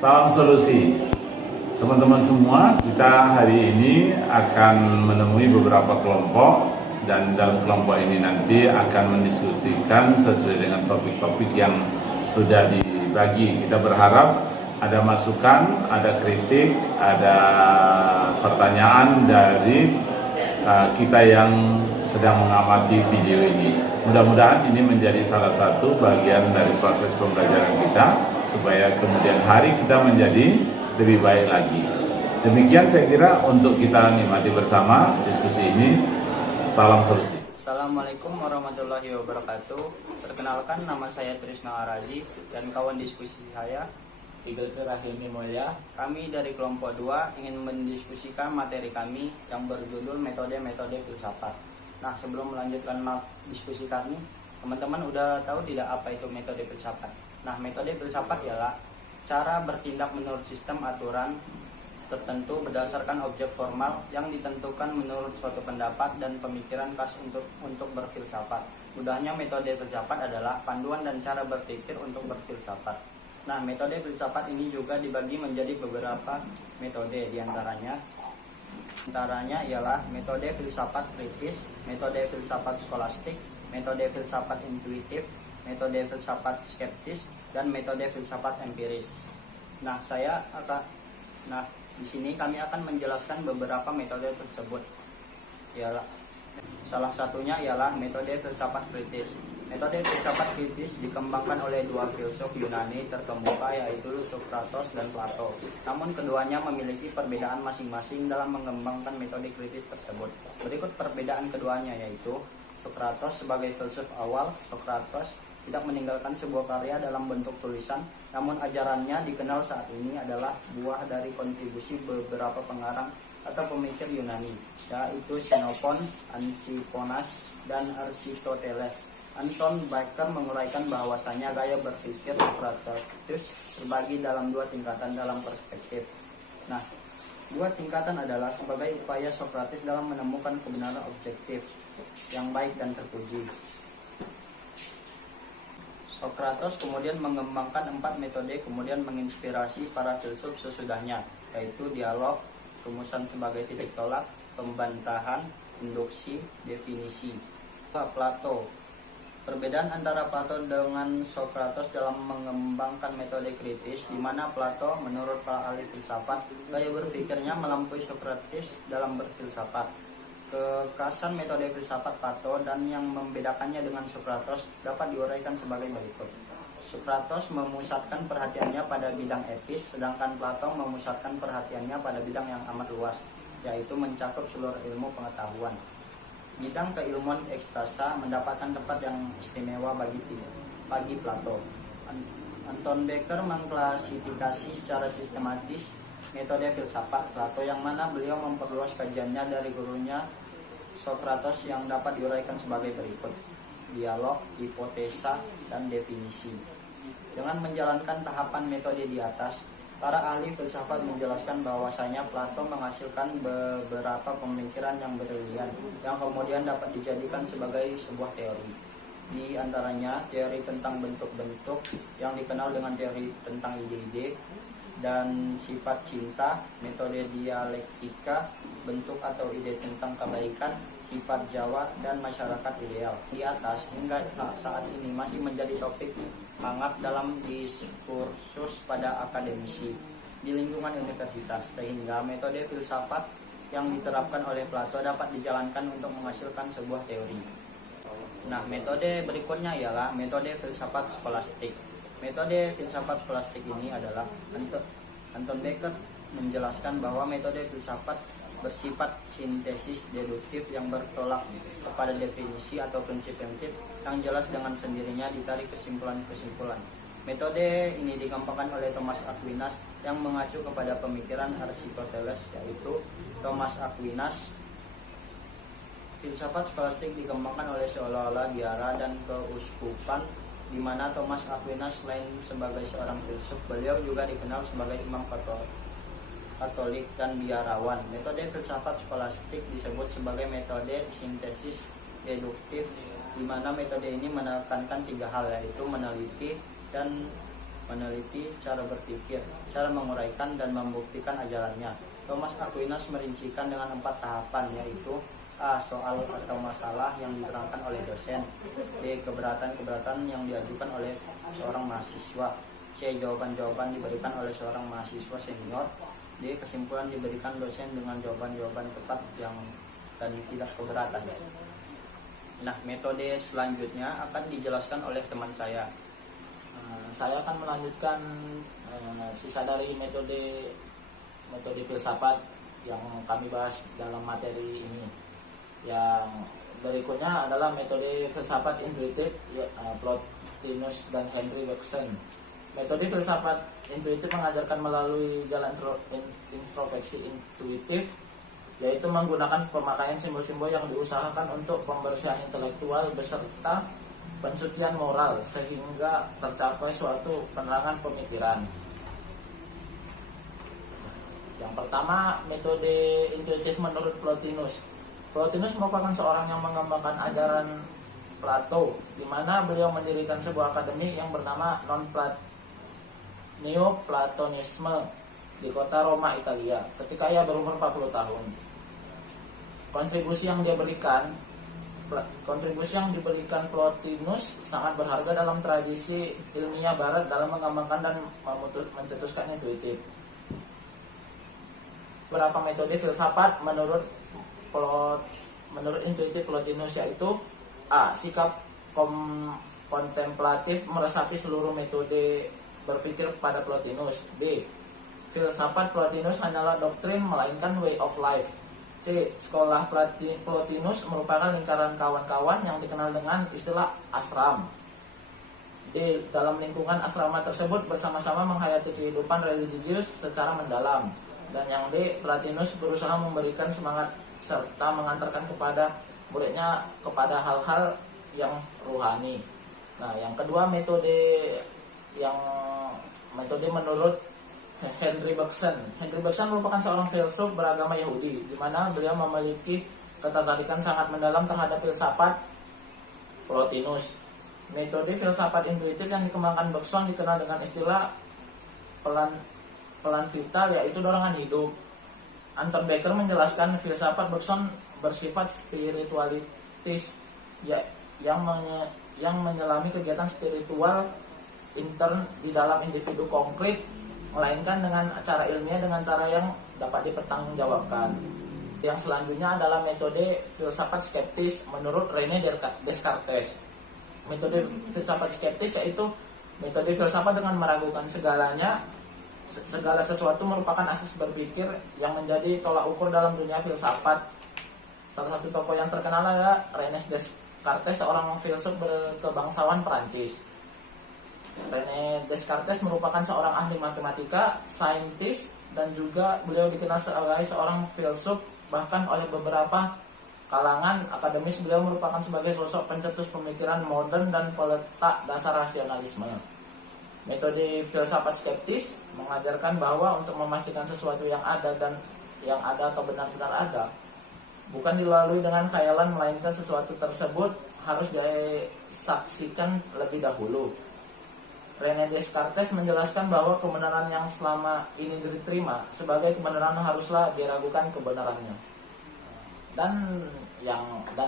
Salam solusi. Teman-teman semua, kita hari ini akan menemui beberapa kelompok dan dalam kelompok ini nanti akan mendiskusikan sesuai dengan topik-topik yang sudah dibagi. Kita berharap ada masukan, ada kritik, ada pertanyaan dari kita yang sedang mengamati video ini. Mudah-mudahan ini menjadi salah satu bagian dari proses pembelajaran kita supaya kemudian hari kita menjadi lebih baik lagi. Demikian saya kira untuk kita nikmati bersama diskusi ini. Salam solusi. Assalamualaikum warahmatullahi wabarakatuh. Perkenalkan, nama saya Trisno Arazi dan kawan diskusi saya Igel Rahimi Mulya. Kami dari kelompok 2 ingin mendiskusikan materi kami yang berjudul metode-metode filsafat. Nah, sebelum melanjutkan diskusi kami, teman-teman udah tahu tidak apa itu metode filsafat? Nah, metode filsafat ialah cara bertindak menurut sistem aturan tertentu berdasarkan objek formal yang ditentukan menurut suatu pendapat dan pemikiran khas untuk berfilsafat. Mudahnya, metode filsafat adalah panduan dan cara berpikir untuk berfilsafat. Nah, metode filsafat ini juga dibagi menjadi beberapa metode, diantaranya ialah metode filsafat kritis, metode filsafat skolastik, metode filsafat intuitif, metode filsafat skeptis, dan metode filsafat empiris. Di sini kami akan menjelaskan beberapa metode tersebut. Salah satunya ialah metode filsafat kritis. Metode filsafat kritis dikembangkan oleh dua filsuf Yunani terkemuka, yaitu Sokrates dan Plato. Namun keduanya memiliki perbedaan masing-masing dalam mengembangkan metode kritis tersebut. Berikut perbedaan keduanya, yaitu Sokrates sebagai filsuf awal. Sokrates tidak meninggalkan sebuah karya dalam bentuk tulisan, namun ajarannya dikenal saat ini adalah buah dari kontribusi beberapa pengarang atau pemikir Yunani, yaitu Xenophon, Antiponas, dan Aristoteles. Anton Becker menguraikan bahwasanya gaya berpikir Sokrates terbagi dalam dua tingkatan dalam perspektif. Nah, dua tingkatan adalah sebagai upaya Sokrates dalam menemukan kebenaran objektif yang baik dan terpuji. Sokrates kemudian mengembangkan 4 metode kemudian menginspirasi para filsuf sesudahnya, yaitu dialog, rumusan sebagai titik tolak, pembantahan, induksi, definisi. Plato. Perbedaan antara Plato dengan Sokrates dalam mengembangkan metode kritis, di mana Plato menurut para ahli filsafat gaya berpikirnya melampaui Sokrates dalam berfilsafat. Kekhasan metode filsafat Plato dan yang membedakannya dengan Sokrates dapat diuraikan sebagai berikut. Sokrates memusatkan perhatiannya pada bidang etis, sedangkan Plato memusatkan perhatiannya pada bidang yang amat luas, yaitu mencakup seluruh ilmu pengetahuan. Bidang keilmuan ekstasa mendapatkan tempat yang istimewa bagi Plato. Anton Becker mengklasifikasi secara sistematis metode filsafat Plato, yang mana beliau memperluas kajiannya dari gurunya Sokrates yang dapat diuraikan sebagai berikut: dialog, hipotesa, dan definisi. Dengan menjalankan tahapan metode di atas, para ahli filsafat menjelaskan bahwasanya Plato menghasilkan beberapa pemikiran yang brilian yang kemudian dapat dijadikan sebagai sebuah teori. Di antaranya teori tentang bentuk-bentuk yang dikenal dengan teori tentang ide-ide dan sifat cinta, metode dialektika, bentuk atau ide tentang kebaikan, sifat Jawa, dan masyarakat ideal. Di atas hingga saat ini masih menjadi topik hangat dalam diskursus pada akademisi di lingkungan universitas, sehingga metode filsafat yang diterapkan oleh Plato dapat dijalankan untuk menghasilkan sebuah teori. Nah, metode berikutnya ialah metode filsafat skolastik. Metode filsafat skolastik ini adalah Anton Becker menjelaskan bahwa metode filsafat bersifat sintesis deduktif yang bertolak kepada definisi atau prinsip-prinsip yang jelas dengan sendirinya ditarik kesimpulan-kesimpulan. Metode ini dikembangkan oleh Thomas Aquinas yang mengacu kepada pemikiran Aristoteles, yaitu Thomas Aquinas. Filsafat skolastik dikembangkan oleh seolah-olah biara dan keuskupan, di mana Thomas Aquinas selain sebagai seorang filsuf, beliau juga dikenal sebagai imam Katolik dan biarawan. Metode filsafat skolastik disebut sebagai metode sintesis deduktif, di mana metode ini menekankan 3 hal, yaitu meneliti dan meneliti cara berpikir, cara menguraikan dan membuktikan ajarannya. Thomas Aquinas merincikan dengan 4 tahapan, yaitu A. Soal atau masalah yang diterangkan oleh dosen. B. Keberatan-keberatan yang diajukan oleh seorang mahasiswa. C. Jawaban-jawaban diberikan oleh seorang mahasiswa senior. D. Kesimpulan diberikan dosen dengan jawaban-jawaban tepat dan tidak keberatan. Nah, metode selanjutnya akan dijelaskan oleh teman saya. Saya akan melanjutkan sisa dari metode filsafat yang kami bahas dalam materi ini. Yang berikutnya adalah metode filsafat intuitif, Plotinus dan Henry Bergson. Metode filsafat intuitif mengajarkan melalui jalan introspeksi intuitif, yaitu menggunakan pemakaian simbol-simbol yang diusahakan untuk pembersihan intelektual beserta pensucian moral sehingga tercapai suatu penerangan pemikiran. Yang pertama, metode intuitif menurut Plotinus. Plotinus merupakan seorang yang mengembangkan ajaran Plato, di mana beliau mendirikan sebuah akademi yang bernama Neoplatonisme di kota Roma, Italia, ketika ia berumur 40 tahun. Kontribusi yang diberikan Plotinus sangat berharga dalam tradisi ilmiah Barat dalam mengembangkan dan mencetuskan intuitif. Beberapa metode filsafat menurut intuitif Plotinus, yaitu A. Sikap kontemplatif meresapi seluruh metode berpikir pada Plotinus. B. Filsafat Plotinus hanyalah doktrin melainkan way of life. C. Sekolah Plotinus merupakan lingkaran kawan-kawan yang dikenal dengan istilah asram. D. Dalam lingkungan asrama tersebut bersama-sama menghayati kehidupan religius secara mendalam. Dan yang D. Plotinus berusaha memberikan semangat serta mengantarkan kepada muridnya kepada hal-hal yang ruhani. Nah, yang kedua metode menurut Henry Bergson. Henry Bergson merupakan seorang filsuf beragama Yahudi, di mana beliau memiliki ketertarikan sangat mendalam terhadap filsafat Plotinus. Metode filsafat intuitif yang dikembangkan Bergson dikenal dengan istilah pelan vital, yaitu dorongan hidup. Anton Becker menjelaskan filsafat Bergson bersifat spiritualitis, yang menyelami kegiatan spiritual intern di dalam individu konkret, melainkan dengan cara ilmiah dengan cara yang dapat dipertanggungjawabkan. Yang selanjutnya adalah metode filsafat skeptis menurut René Descartes. Metode filsafat skeptis yaitu metode filsafat dengan meragukan segala sesuatu merupakan asas berpikir yang menjadi tolak ukur dalam dunia filsafat. Salah satu tokoh yang terkenal adalah René Descartes, seorang filsuf berkebangsawan Prancis. René Descartes merupakan seorang ahli matematika, saintis, dan juga beliau dikenal sebagai seorang filsuf. Bahkan oleh beberapa kalangan akademis beliau merupakan sebagai sosok pencetus pemikiran modern dan peletak dasar rasionalisme. Metode filsafat skeptis mengajarkan bahwa untuk memastikan sesuatu yang ada atau benar-benar ada bukan dilalui dengan khayalan, melainkan sesuatu tersebut harus disaksikan lebih dahulu. René Descartes menjelaskan bahwa kebenaran yang selama ini diterima sebagai kebenaran haruslah diragukan kebenarannya. Dan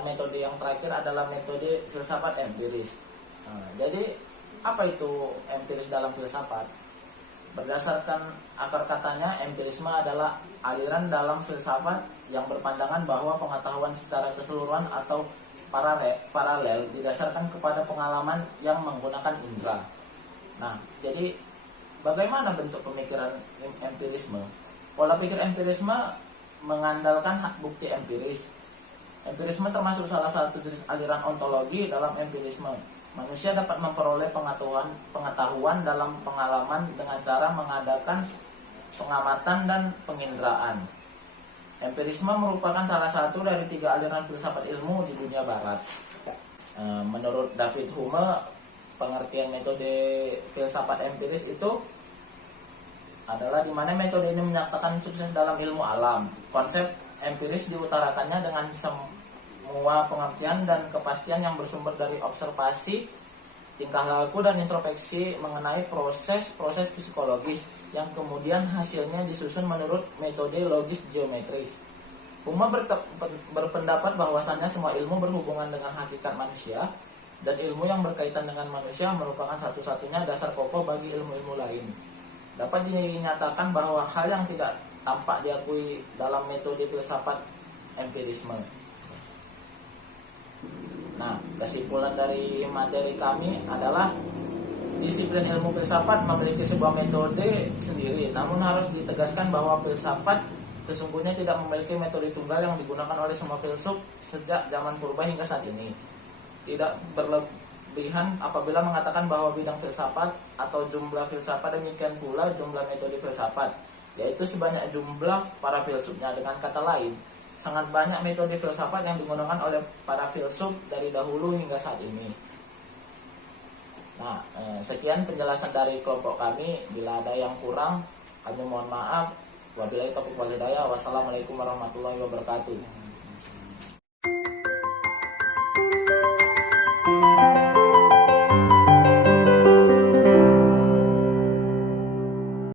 metode yang terakhir adalah metode filsafat empiris. Jadi apa itu empiris dalam filsafat? Berdasarkan akar katanya, empirisme adalah aliran dalam filsafat yang berpandangan bahwa pengetahuan secara keseluruhan atau paralel didasarkan kepada pengalaman yang menggunakan indera. Nah, jadi bagaimana bentuk pemikiran empirisme? Pola pikir empirisme mengandalkan hak bukti empiris. Empirisme termasuk salah satu jenis aliran ontologi dalam empirisme. Manusia dapat memperoleh pengetahuan dalam pengalaman dengan cara mengadakan pengamatan dan penginderaan. Empirisme merupakan salah satu dari 3 aliran filsafat ilmu di dunia barat. Menurut David Hume, pengertian metode filsafat empiris itu adalah di mana metode ini menyatakan sukses dalam ilmu alam. Konsep empiris diutarakannya dengan semua pengertian dan kepastian yang bersumber dari observasi tingkah laku dan introspeksi mengenai proses-proses psikologis yang kemudian hasilnya disusun menurut metode logis geometris. Puma berpendapat bahwasannya semua ilmu berhubungan dengan hakikat manusia, dan ilmu yang berkaitan dengan manusia merupakan satu-satunya dasar kokoh bagi ilmu-ilmu lain. Dapat dinyatakan bahwa hal yang tidak tampak diakui dalam metode filsafat empirisme. Nah, kesimpulan dari materi kami adalah disiplin ilmu filsafat memiliki sebuah metode sendiri, namun harus ditegaskan bahwa filsafat sesungguhnya tidak memiliki metode tunggal yang digunakan oleh semua filsuf sejak zaman purba hingga saat ini. Tidak berlebihan apabila mengatakan bahwa bidang filsafat atau jumlah filsafat demikian pula jumlah metode filsafat, yaitu sebanyak jumlah para filsufnya. Dengan kata lain, sangat banyak metode filsafat yang digunakan oleh para filsuf dari dahulu hingga saat ini. Nah, sekian penjelasan dari kelompok kami. Bila ada yang kurang, kami mohon maaf. Wabillahi taufiq wal hidayah. Wassalamualaikum warahmatullahi wabarakatuh.